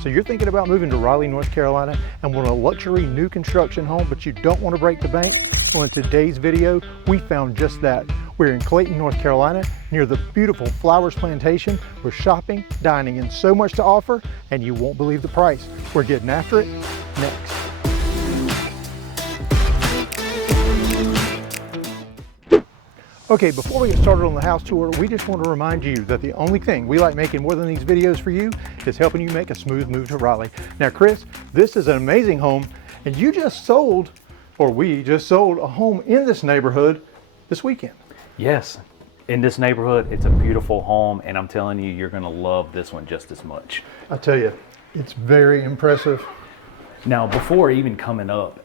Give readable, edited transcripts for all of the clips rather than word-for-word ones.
So you're thinking about moving to Raleigh, North Carolina and want a luxury new construction home, but you don't want to break the bank? Well, in today's video, we found just that. We're in Clayton, North Carolina, near the beautiful Flowers Plantation with shopping, dining, and so much to offer, and you won't believe the price. We're getting after it next. Okay, before we get started on the house tour, we just want to remind you that the only thing we like making more than these videos for you is helping you make a smooth move to Raleigh. Now, Chris, this is an amazing home, and you just sold, or we just sold a home in this neighborhood this weekend. Yes, in this neighborhood, it's a beautiful home, and I'm telling you, you're gonna love this one just as much. I tell you, it's very impressive. Now, before even coming up,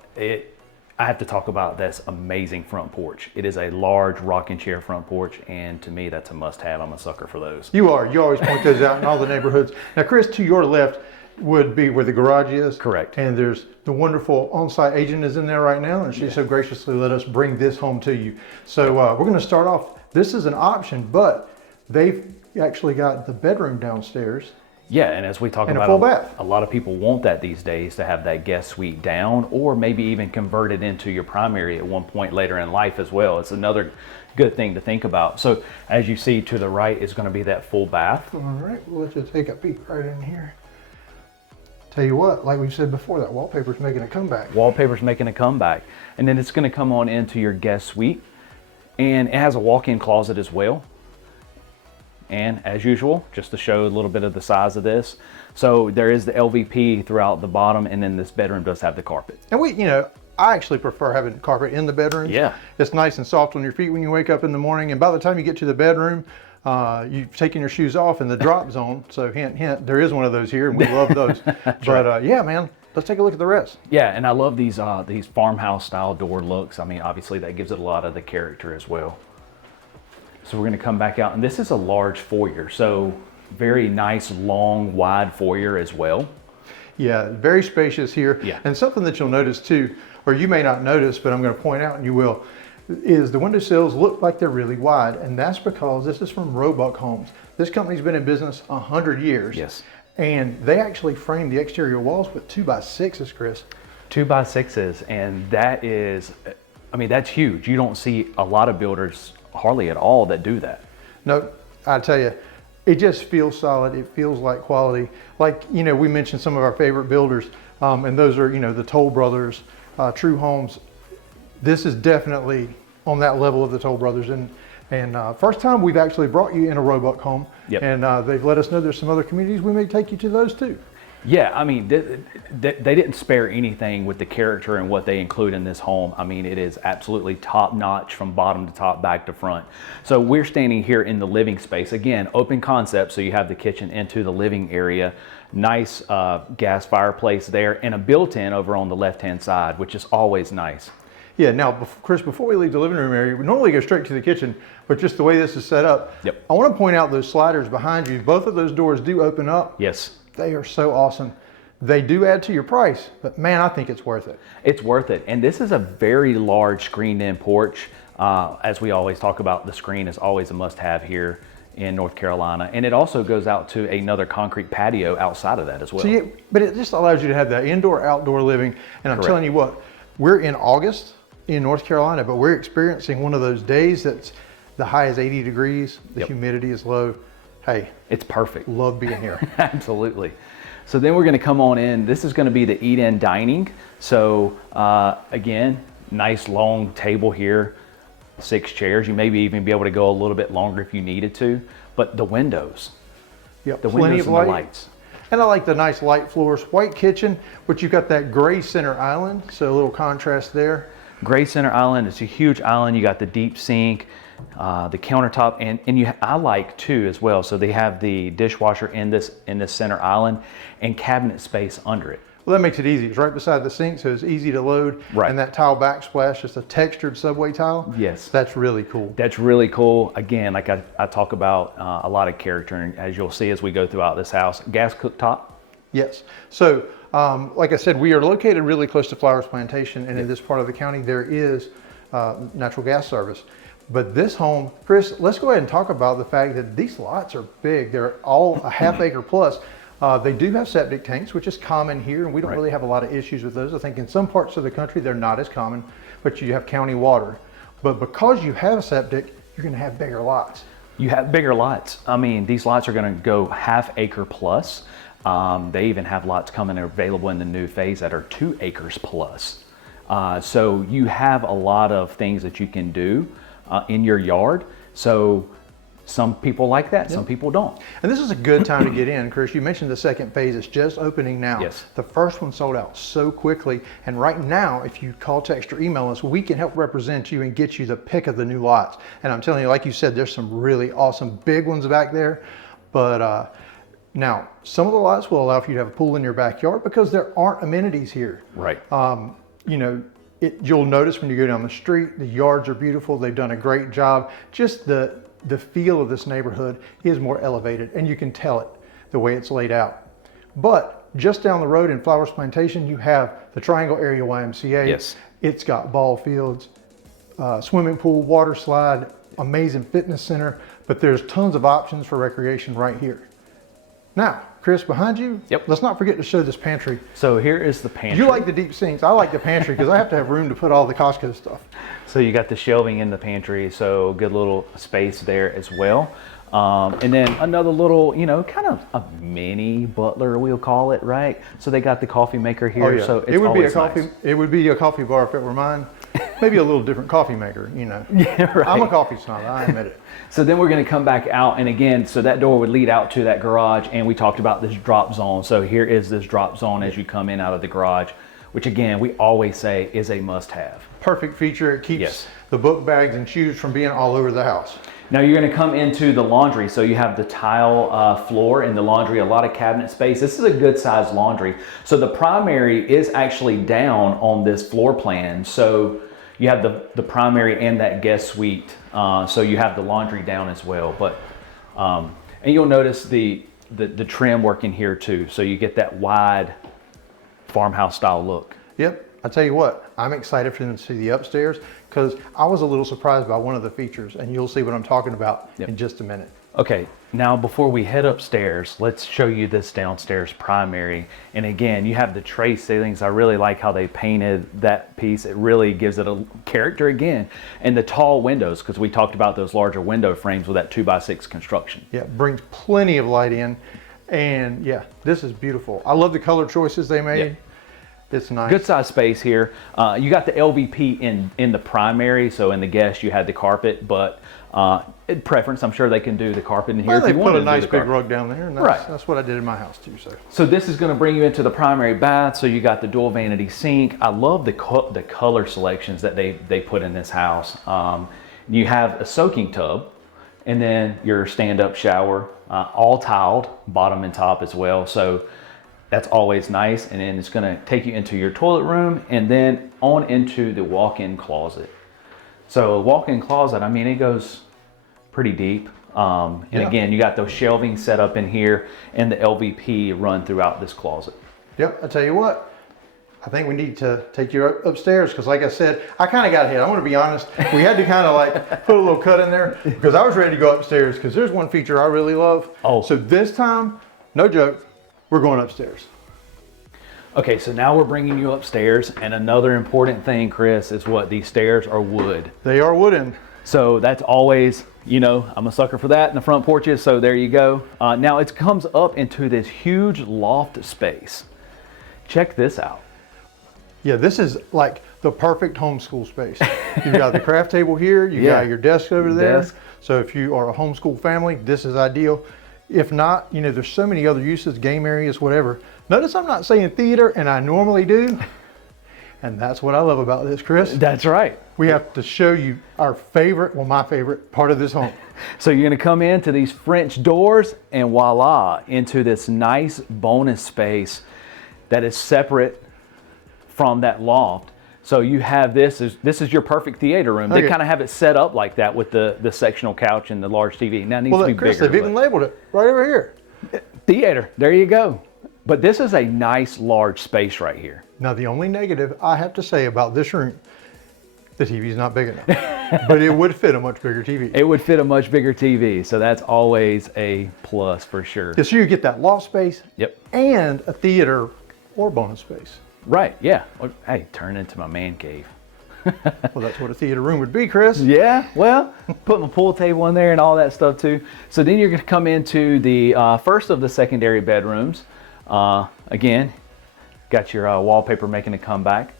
I have to talk about this amazing front porch. It is a large rocking chair front porch, and to me, that's a must-have. I'm a sucker for those. You are. You always point those out in all the neighborhoods. Now, Chris, to your left would be where the garage is. Correct. And there's the wonderful on-site agent is in there right now, and she so graciously let us bring this home to you. So we're going to start off. This is an option, but they've actually got the bedroom downstairs. Yeah, and as we talk and about, a full bath. A lot of people want that these days, to have that guest suite down, or maybe even convert it into your primary at one point later in life as well. It's another good thing to think about. So as you see to the right is going to be that full bath. All right, we'll let you take a peek right in here. Tell you what, like we said before, that wallpaper's making a comeback. Wallpaper's making a comeback. And then it's going to come on into your guest suite, and it has a walk-in closet as well. And as usual, just to show a little bit of the size of this, so there is the LVP throughout the bottom, and then this bedroom does have the carpet. And I actually prefer having carpet in the bedroom. Yeah. It's nice and soft on your feet when you wake up in the morning, and by the time you get to the bedroom, you've taken your shoes off in the drop zone. So hint, hint, there is one of those here, and we love those. But yeah, man, let's take a look at the rest. Yeah, and I love these farmhouse style door looks. I mean, obviously that gives it a lot of the character as well. So we're going to come back out, and this is a large foyer, so very nice, long, wide foyer as well. Yeah, very spacious here. Yeah. And something that you'll notice too, or you may not notice, but I'm going to point out, and you will, is the windowsills look like they're really wide, and that's because this is from Roebuck Homes. This company's been in business 100 years. Yes. And they actually frame the exterior walls with 2x6s, Chris. 2x6s, and that is, I mean, that's huge. You don't see a lot of builders hardly at all that do that. No, I tell you, it just feels solid. It feels like quality. Like, we mentioned some of our favorite builders, and those are, the Toll Brothers, True Homes. This is definitely on that level of the Toll Brothers. And first time we've actually brought you in a Roebuck home. Yep. And they've let us know there's some other communities. We may take you to those too. Yeah, I mean, they didn't spare anything with the character and what they include in this home. I mean, it is absolutely top notch from bottom to top, back to front. So we're standing here in the living space. Again, open concept, so you have the kitchen into the living area. Nice gas fireplace there, and a built-in over on the left-hand side, which is always nice. Yeah, now, Chris, before we leave the living room area, we normally go straight to the kitchen, but just the way this is set up, Yep. I want to point out those sliders behind you. Both of those doors do open up. Yes. They are so awesome. They do add to your price, but man, I think it's worth it. It's worth it. And this is a very large screened-in porch. As we always talk about, the screen is always a must-have here in North Carolina. And it also goes out to another concrete patio outside of that as well. So but it just allows you to have that indoor-outdoor living. And I'm telling you what, we're in August in North Carolina, but we're experiencing one of those days that's the high is 80 degrees, the humidity is low. Hey, it's perfect. Love being here. Absolutely. So then we're going to come on in. This is going to be the eat-in dining. So again, nice long table here, 6 chairs. You maybe even be able to go a little bit longer if you needed to. But the windows, Yep, the plenty windows of and the light. lights. And I like the nice light floors, white kitchen, but you've got that gray center island, so a little contrast there. Gray center island. It's a huge island. You got the deep sink, the countertop, and I like too as well. So they have the dishwasher in this center island, and cabinet space under it. Well, that makes it easy. It's right beside the sink, so it's easy to load. Right. And that tile backsplash, just a textured subway tile. Yes. That's really cool. That's really cool. Again, like I talk about a lot of character, and as you'll see as we go throughout this house, gas cooktop. Yes. So, like I said, we are located really close to Flowers Plantation, and in this part of the county, there is natural gas service. But this home, Chris, let's go ahead and talk about the fact that these lots are big. They're all a half acre plus. They do have septic tanks, which is common here, and we don't really have a lot of issues with those. I think in some parts of the country they're not as common, but you have county water. But because you have a septic, you're going to have bigger lots. You have bigger lots. I mean, these lots are going to go ½ acre plus. They even have lots coming available in the new phase that are 2 acres plus. So you have a lot of things that you can do in your yard. So some people like that, some people don't. And this is a good time to get in, Chris. You mentioned the second phase is just opening now. Yes. The first one sold out so quickly. And right now, if you call, text, or email us, we can help represent you and get you the pick of the new lots. And I'm telling you, like you said, there's some really awesome big ones back there. But now, some of the lots will allow for you to have a pool in your backyard because there aren't amenities here. Right. You know, you'll notice when you go down the street, the yards are beautiful. They've done a great job. Just the feel of this neighborhood is more elevated, and you can tell it the way it's laid out. But just down the road in Flowers Plantation, you have the Triangle Area YMCA. Yes. It's got ball fields, swimming pool, water slide, amazing fitness center, but there's tons of options for recreation right here. Now, Chris, behind you, let's not forget to show this pantry. So here is the pantry. You like the deep sinks. I like the pantry because I have to have room to put all the Costco stuff. So you got the shelving in the pantry, so good little space there as well. And then another little, you know, kind of a mini butler, we'll call it, right? So they got the coffee maker here, Oh, yeah. so it's it would be a always coffee. nice. It would be a coffee bar if it were mine. Maybe a little different coffee maker, you know. Yeah, right. I'm a coffee snob, I admit it. So then we're going to come back out, and again, so that door would lead out to that garage, and we talked about this drop zone. So here is this drop zone as you come in out of the garage, which again, we always say is a must-have. Perfect feature. It keeps the book bags and shoes from being all over the house. Now you're going to come into the laundry. So you have the tile floor in the laundry, a lot of cabinet space. This is a good sized laundry. So the primary is actually down on this floor plan. So you have the primary and that guest suite. So you have the laundry down as well. But and you'll notice the trim work in here too. So you get that wide farmhouse style look. Yep. I tell you what, I'm excited for them to see the upstairs because I was a little surprised by one of the features, and you'll see what I'm talking about in just a minute. Okay, now before we head upstairs, let's show you this downstairs primary. And again, you have the tray ceilings. I really like how they painted that piece. It really gives it a character again. And the tall windows, because we talked about those larger window frames with that 2x6 construction. Yeah, brings plenty of light in. And yeah, this is beautiful. I love the color choices they made. Yeah. It's nice. Good size space here. You got the LVP in the primary, so in the guest you had the carpet, but in preference, I'm sure they can do the carpet in here. Well, if they you put a to nice do the big rug down there, and that's what I did in my house too. So this is going to bring you into the primary bath. So you got the dual vanity sink. I love the color selections that they put in this house. You have a soaking tub, and then your stand-up shower, all tiled, bottom and top as well. So that's always nice. And then it's going to take you into your toilet room and then on into the walk-in closet. So walk-in closet, I mean, it goes pretty deep. And again, you got those shelving set up in here and the LVP run throughout this closet. Yep, I tell you what, I think we need to take you upstairs because like I said, I kind of got hit. I want to be honest. We had to kind of like put a little cut in there because I was ready to go upstairs because there's one feature I really love. Oh. So this time, no joke, we're going upstairs. Okay, so now we're bringing you upstairs, and another important thing, Chris, is what these stairs are wood. They are wooden. So that's always, you know, I'm a sucker for that in the front porches, so there you go. Now it comes up into this huge loft space. Check this out. Yeah, this is like the perfect homeschool space. You've got the craft table here, you got your desk over there. So if you are a homeschool family, this is ideal. If not, you know, there's so many other uses, game areas, whatever. Notice I'm not saying theater, and I normally do. And that's what I love about this, Chris. That's right. We have to show you our favorite, well, my favorite part of this home. So you're gonna come into these French doors and voila, into this nice bonus space that is separate from that loft. So you have this is your perfect theater room. They kind of have it set up like that with the sectional couch and the large TV. Now it needs to be Chris, bigger. they've even labeled it right over here. Theater, there you go. But this is a nice large space right here. Now the only negative I have to say about this room, The TV's not big enough, but it would fit a much bigger TV. It would fit a much bigger TV, so that's always a plus for sure. So you get that loft space. Yep. And a theater or bonus space. Right, yeah. Well, hey, turn into my man cave. Well, that's what a theater room would be, Chris. Yeah, well, put my pool table in there and all that stuff too. So then you're going to come into the first of the secondary bedrooms. Again, got your wallpaper making a comeback,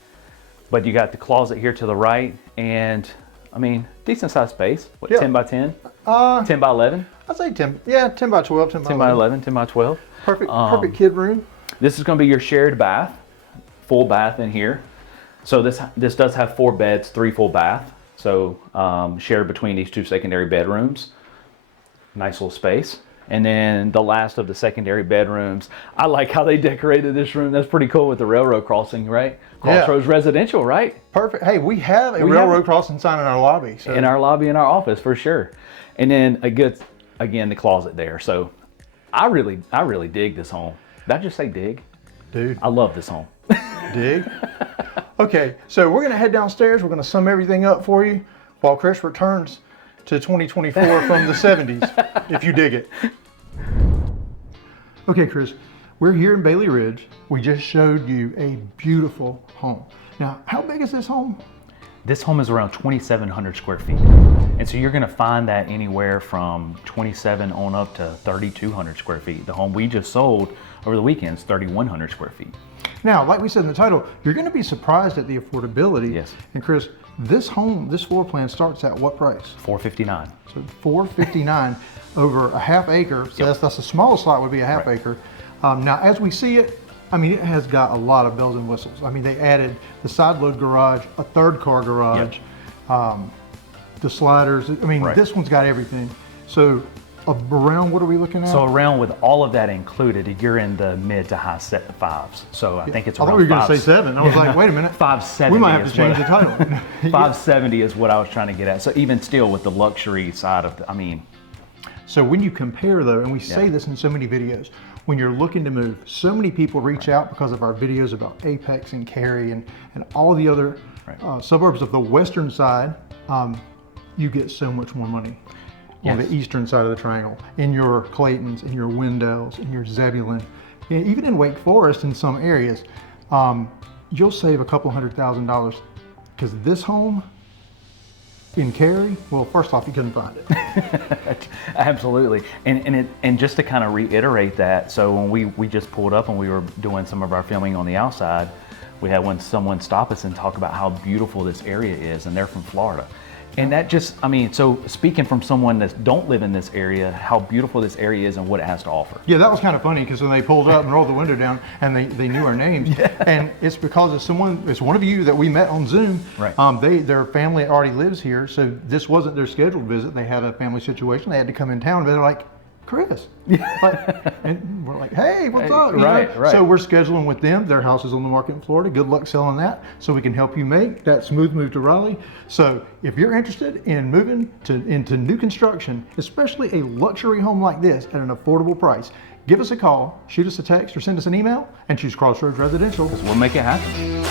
but you got the closet here to the right, and I mean, decent sized space. What, yeah. 10 by 10? 10 by 11? I'd say 10. Yeah, 10 by 12, 10 by 10 by 11, 10 by 12. Perfect kid room. This is going to be your shared bath, full bath in here. So this does have 4 beds, 3 full bath. So shared between these 2 secondary bedrooms. Nice little space. And then the last of the secondary bedrooms. I like how they decorated this room. That's pretty cool with the railroad crossing, right? Crossroads Residential, right? Perfect. Hey, we have a railroad crossing sign in our lobby. So. In our lobby, in our office, for sure. And then again, the closet there. So I really dig this home. Did I just say dig? Dude. I love this home. Dig? Okay, so we're gonna head downstairs. We're gonna sum everything up for you while Chris returns to 2024 from the 70s, if you dig it. Okay, Chris, we're here in Baylee Ridge. We just showed you a beautiful home. Now, how big is this home? This home is around 2,700 square feet. And so you're gonna find that anywhere from 27 on up to 3,200 square feet. The home we just sold over the weekend is 3,100 square feet. Now, like we said in the title, you're gonna be surprised at the affordability. Yes. And Chris, this home, this floor plan starts at what price? $459. So $459 over a half acre. So Yep. that's the smallest lot would be a half Right. acre. Now, as we see it, I mean, it has got a lot of bells and whistles. I mean, they added the side load garage, a 3rd car garage, the sliders. I mean, Right. this one's got everything. So around, what are we looking at? So around with all of that included, you're in the mid to high 5s. So I think it's I around thought we were going to say 5s. 7. I was like, wait a minute. 570. We might have to is change the what- title. 570 is what I was trying to get at. So even still with the luxury side of, So when you compare though, and we say Yeah. this in so many videos, when you're looking to move, so many people reach out because of our videos about Apex and Cary and all the other suburbs of the western side. You get so much more money on Yes. the eastern side of the triangle, in your Claytons, in your Windells, in your Zebulon, and even in Wake Forest in some areas, you'll save a couple $100,000 because this home in Cary, well, first off, you couldn't find it. Absolutely. And just to kind of reiterate that, so when we just pulled up and we were doing some of our filming on the outside, we had someone stop us and talk about how beautiful this area is, and they're from Florida. And that just, so speaking from someone that don't live in this area, how beautiful this area is and what it has to offer. Yeah, that was kind of funny because when they pulled up and rolled the window down and they knew our names. Yeah. And it's because it's one of you that we met on Zoom. Right. Their family already lives here, so this wasn't their scheduled visit. They had a family situation. They had to come in town, but they're like, Chris. And we're like, hey, what's up? You know? Right. So we're scheduling with them. Their house is on the market in Florida. Good luck selling that so we can help you make that smooth move to Raleigh. So if you're interested in moving into new construction, especially a luxury home like this at an affordable price, give us a call, shoot us a text, or send us an email and choose Crossroads Residential. We'll make it happen.